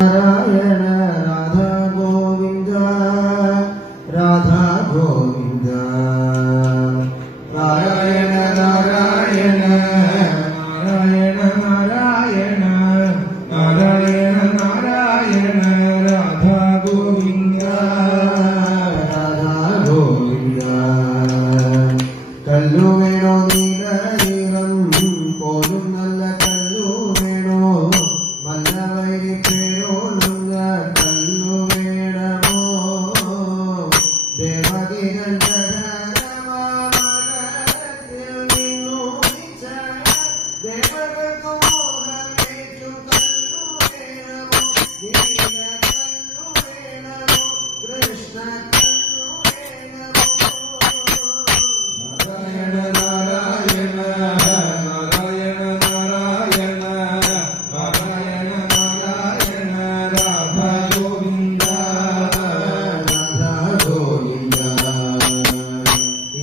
നാരായണ രാധാ ഗോവിന്ദ രാധാ ഗോവിന്ദ നാരായണ നാരായണ നാരായണ നാരായണ നാരായണ നാരായണ രാധാ ഗോവിന്ദ രാധാ ഗോവിന്ദ കല്ലു വേണോ നീലനീളം പോലും നല്ല കല്ലു വേണോ മല്ലവൈരി പേരോളുന്ന കല്ലു വേണമോ ദേവകിരഞ്ജനമകരത്തിൽ നിന്നു ദേവകൾക്കു മോഹമേറ്റു കല്ലു വേണമോ നീല കല്ലു വേണമോ കൃഷ്ണ കല്ലു വേണമോ നാരായണ നാരായണ നാരായണ നാരായണ നാരായണ നാരായണ രാധാ ഗോവിന്ദ രാധാ ഗോവിന്ദ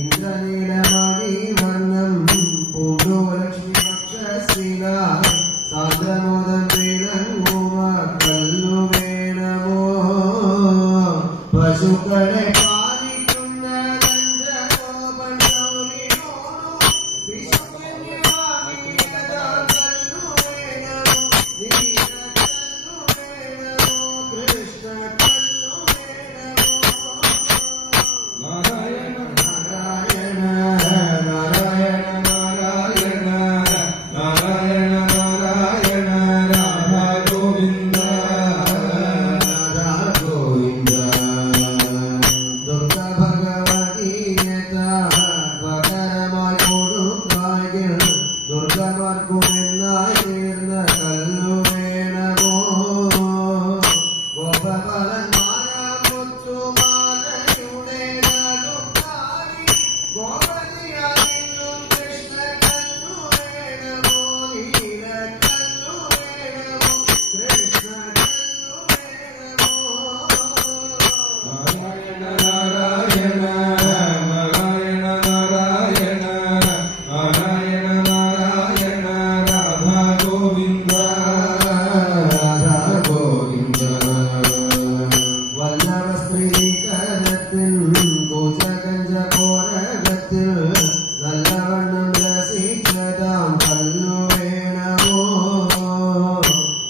ഇന്ദ്രനീലമണി വർണ്ണം പൂണ്ടു ലക്ഷ്മി വക്ഷസില സാന്ദ്രമോദം വിളങ്ങുവ കല്ലു വേണമോ പശുക്കളെ പാലിക്കുന്ന ഗന്ധഗോപൻ ശൗരിനോടു വിശുദ്ധന്യമാകിയതാ കല്ലു വേണമോ നീല കല്ലു വേണമോ കൃഷ്ണ കല്ലു വേണമോ നാരായണ നാരായണ നാരായണ നാരായണ നാരായണ നാരായണ രാധാ ഗോവിന്ദ രാധാ ഗോവിന്ദ ദുർഗ ഭഗവതിയത പകരമായി കൊടുക്കായ ദുർഗമാർക്കുമെന്നായി തീർന്ന കല്ലു വേണമോ ഗോപബലന്മാരാമുത്തുമാലയുടെ നടുക്കാരി ഗോപതിയാകിന്നും കൃഷ്ണ കല്ലു വേണമോ നീല കല്ലു വേണമോ കൃഷ്ണ കല്ലു വേണമോ നാരായണ നാരായണ നാരായണ നാരായണ നാരായണ നാരായണ രാധാ ഗോവിന്ദ രാധാ ഗോവിന്ദ വല്ലഭ സ്ത്രീകരത്തിൽ പൂജകഞ്ചകോരകത്തിൽ നല്ലവണ്ണം രസിച്ചതാം കല്ലു വേണമോ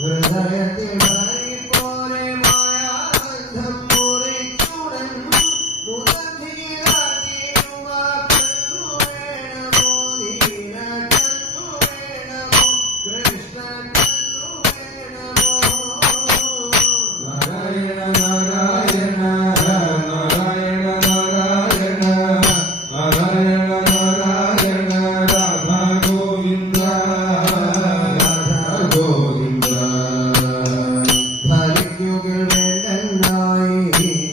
ഹൃദയത്തിൽ പോലെ മായാബന്ധം മുറിച്ചുടൻ മുഖധീരാക്കിയുമ കല്ലു വേണമോ നീല കല്ലു വേണമോ കൃഷ്ണ കല്ലു വേണമോ നാരായണ നാരായണ നാരായണ നാരായണ നാരായണ നാരായണ രാധാ ഗോവിന്ദ രാധാ ഗോവിന്ദ ഫലിക്കുകൾ വേണ്ടെന്നായി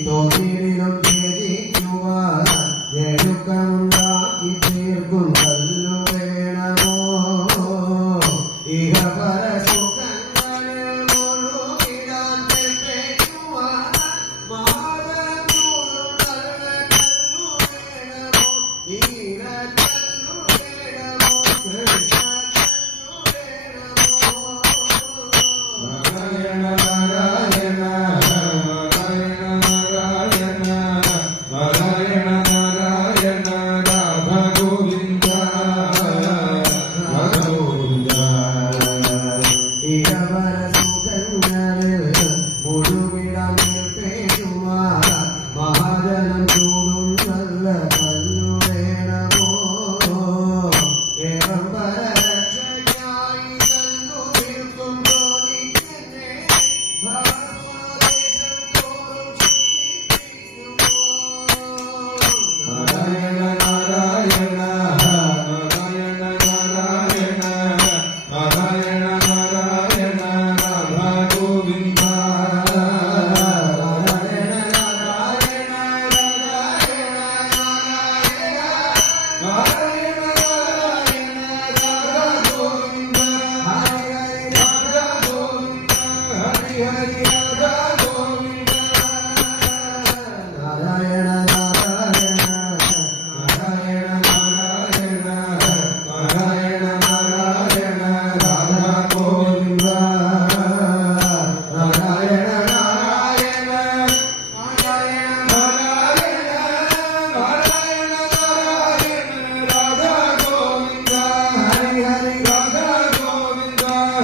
തോന്നിലും ഛേദിക്കുവാൻ ഞെരുക്കമുണ്ടാക്കി തീർക്കും കല്ലു വേണമോ ഇഹ പരസുഖങ്ങളിൽ മുഴുകിടാൻ കൽപ്പിക്കുവാൻ മാതൃകൂടും നല്ല കല്ലു വേണമോ നീല കല്ലു വേണമോ കൃഷ്ണ കല്ലു വേണമോ നാരായണ നാരായണ നാരായണ നാരായണ നാരായണ നാരായണ രാധാ ഗോവിന്ദ രാധാ ഗോവിന്ദ ഇഹപരസുഖങ്ങളിൽ മുഴുവിടം നിൽപ്പേറ്റുവാൻ മഹാജനം ചൂടും നല്ല കല്ലു വേണമോ ഏവം പരരക്ഷയ്ക്കായി കല്ലു നിൽക്കും തോന്നിക്കെന്നെ ഭവസ്വദേശം തോറും ശുദ്ധിപ്പിക്കുമോ നാരായണ നാരായണ നാരായണ നാരായണ നാരായണ നാരായണ രാധാ ഗോവിന്ദ നാരായണ നാരായണ നാരായണ നാരായണ നാരായണ രാധാ ഗോവിന്ദ ഹരി ഹരി രാധാ ഗോവിന്ദ ഹരി ഹരി രാധാ ഗോവിന്ദ നാരായണ നാരായണ നാരായണ നാരായണ നാരായണ നാരായണ രാധാ ഗോവിന്ദ നാരായണ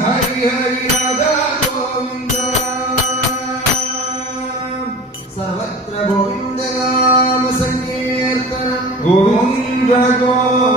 ഹരി ഹരി രാധാ ഗോവിന്ദ സർവത്ര ഗോവിന്ദ നാമ സങ്കീർത്തനം ഗോവിന്ദ ഗോവിന്ദ